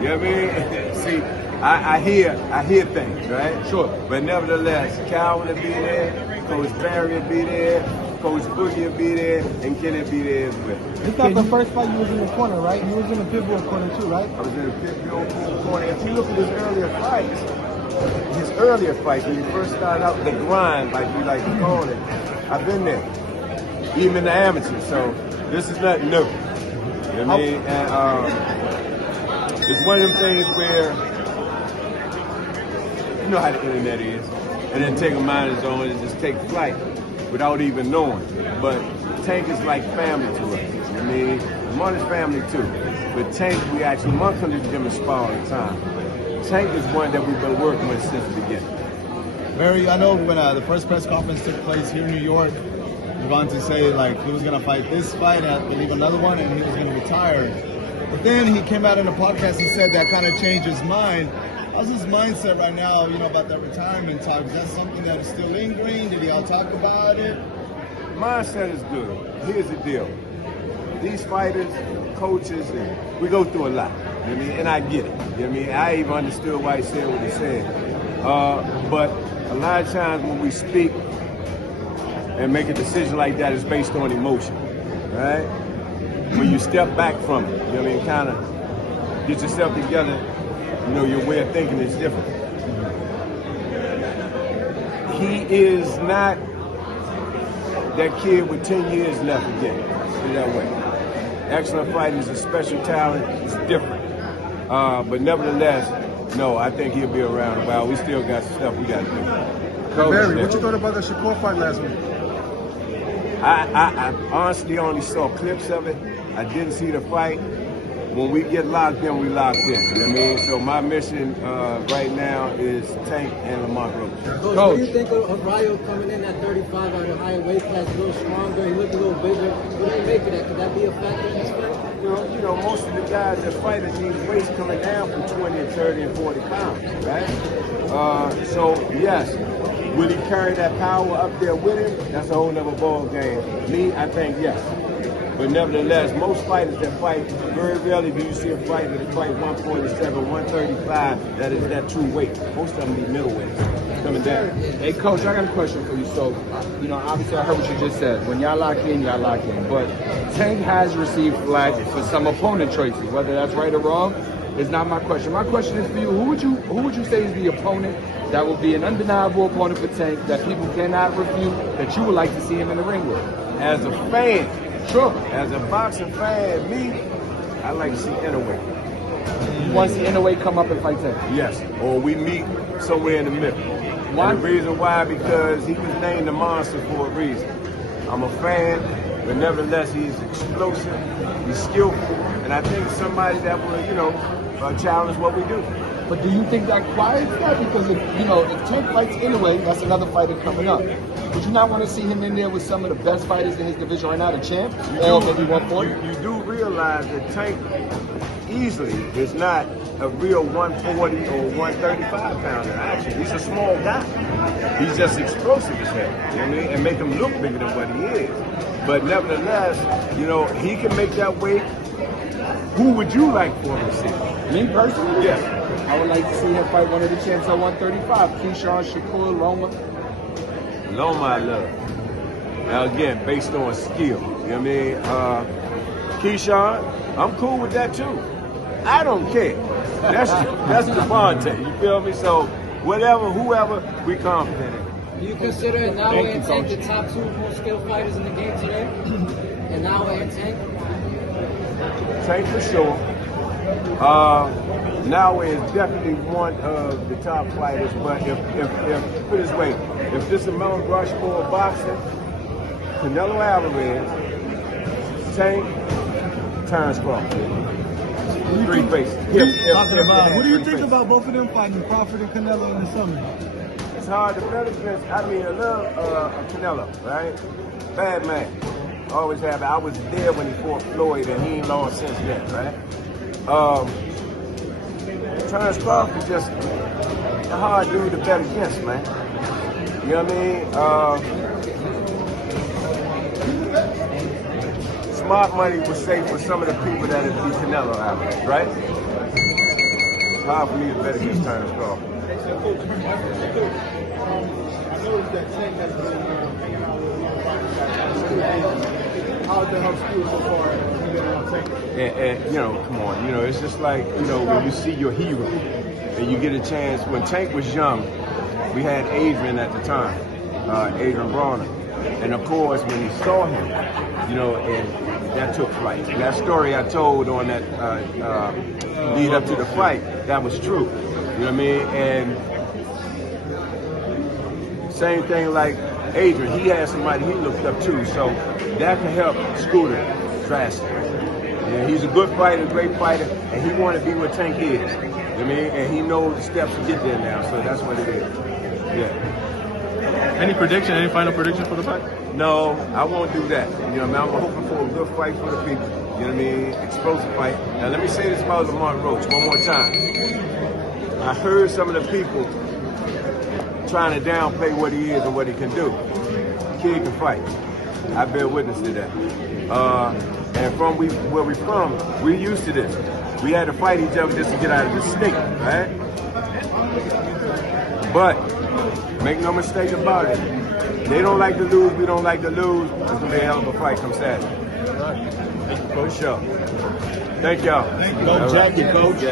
You know what I mean? See, I hear things, right? Sure. But nevertheless, Cal will be there, Coach Barry will be there, Coach Boogie will be there, and Kenny will be there as well. It's not the first fight you was in the corner, right? You was in the pit bull corner too, right? I was in the pit bull corner. If you look at his earlier fights, when he first started out the grind, like we like to call it, I've been there, even in the amateurs. So this is nothing new. You know what I mean? And it's one of them things where you know how the internet is, and then take a mind of his own and just take flight without even knowing. But Tank is like family to us. You know what I mean? Lamont is family too. But Tank, we actually, Lamont comes to them and spar all the time. Tank is one that we've been working with since the beginning. Barry, I know when the first press conference took place here in New York, Gervonta said like he was gonna fight this fight, and I believe another one, and he was gonna retire. But then he came out in a podcast and said that kind of changed his mind. How's his mindset right now, you know, about that retirement talk? Is that something that is still lingering? Did y'all talk about it? Mindset is good. Here's the deal. These fighters, coaches, and we go through a lot. You know what I mean? And I get it. You know what I mean? I even understood why he said what he said. But a lot of times when we speak and make a decision like that, it's based on emotion, right? When you step back from it, you know what I mean? Kind of get yourself together, you know, your way of thinking is different. He is not that kid with 10 years left again, put it that way. Excellent fighting is a special talent, it's different. But nevertheless, no, I think he'll be around a while. We still got stuff we got to do. Barry, what you thought about the Shakur fight last week? I honestly only saw clips of it. I didn't see the fight. When we get locked in, we locked in. You know what I mean? So my mission right now is Tank and Lamont Roach. Coach, what do you think of Rayo coming in at 35 out of higher weight class, a little stronger, he looked a little bigger? What do you make of that? Could that be a factor in this fight? You know, most of the guys that fight at these weights coming down from 20 and 30 and 40 pounds, right? So, yes, will he carry that power up there with him? That's a whole nother ball game. Me, I think yes. But nevertheless, most fighters that fight, very rarely do you see a fighter that fight 147, 135, that is that true weight. Most of them be middleweights coming down. Hey, Coach, I got a question for you. So, you know, obviously I heard what you just said. When y'all lock in, y'all lock in. But Tank has received flack for some opponent choices. Whether that's right or wrong is not my question. My question is for you. Who would you say is the opponent that would be an undeniable opponent for Tank that people cannot refute, that you would like to see him in the ring with? As a fan, Sure. as a boxing fan, me, I like to see Inoue. You want to see Inoue come up and fight Tank? Yes, or we meet somewhere in the middle. Why? And the reason why, because he was named the monster for a reason. I'm a fan, but nevertheless, he's explosive, he's skillful, and I think somebody that will, you know, challenge what we do. But do you think that quiets that? Because if Tank fights anyway, that's another fighter coming up. Would you not want to see him in there with some of the best fighters in his division right now, the champ? Or maybe 140? You do realize that Tank easily is not a real 140 or 135 pounder. Actually, he's a small guy. He's just explosive as hell, you know what I mean? And make him look bigger than what he is. But nevertheless, you know, he can make that weight. Who would you like for him to see? Me personally? Yes. I would like to see him fight one of the champs at 135. Keyshawn, Shakur, Loma. Loma I love. Now again, based on skill. You know what I mean? Keyshawn, I'm cool with that too. I don't care. That's Gervonta. You feel me? So whatever, whoever, we confident in. Do you consider Inoue and Tank the top two most skilled fighters in the game today? Inoue and Tank? Tank for sure. Inoue is definitely one of the top fighters, but if put it this way, if this is a Mount Rushmore of boxing, Canelo Alvarez, Tank, Terrence Crawford. Three faces. What do you think about both of them fighting, Crawford and Canelo in the summer? It's hard to bet against. I mean, I love Canelo, right? Bad man. Always have it. I was there when he fought Floyd, and he ain't lost since then, right? Terrence Crawford just a hard dude to bet against, man. You know what I mean? Smart money would say for some of the people that have beat Canelo out, right? hard for me to bet against Terrence Crawford. I noticed that Tank has been hanging out with a lot of fighters. How's the help school so far? And come on, it's just like, when you see your hero and you get a chance. When Tank was young, we had Adrian at the time, Adrian Brawner. And of course, when he saw him, and that took flight. That story I told on that lead up to the fight, that was true. You know what I mean? And same thing like Adrian, he had somebody he looked up to, so that can help Scooter drastically. Yeah, he's a good fighter, great fighter, and he want to be where Tank is. You know what I mean? And he knows the steps to get there now, so that's what it is. Yeah. Any final prediction for the fight? No, I won't do that. I'm hoping for a good fight for the people. You know what I mean? Explosive fight. Now let me say this about Lamont Roach one more time. I heard some of the people trying to downplay what he is and what he can do. Kid can fight. I bear witness to that. And from where we're from, we're used to this. We had to fight each other just to get out of the state, right? But make no mistake about it. They don't like to lose. We don't like to lose. It's gonna be a hell of a fight come Saturday. For sure. Thank y'all. Thank you. Go Jackie, coach.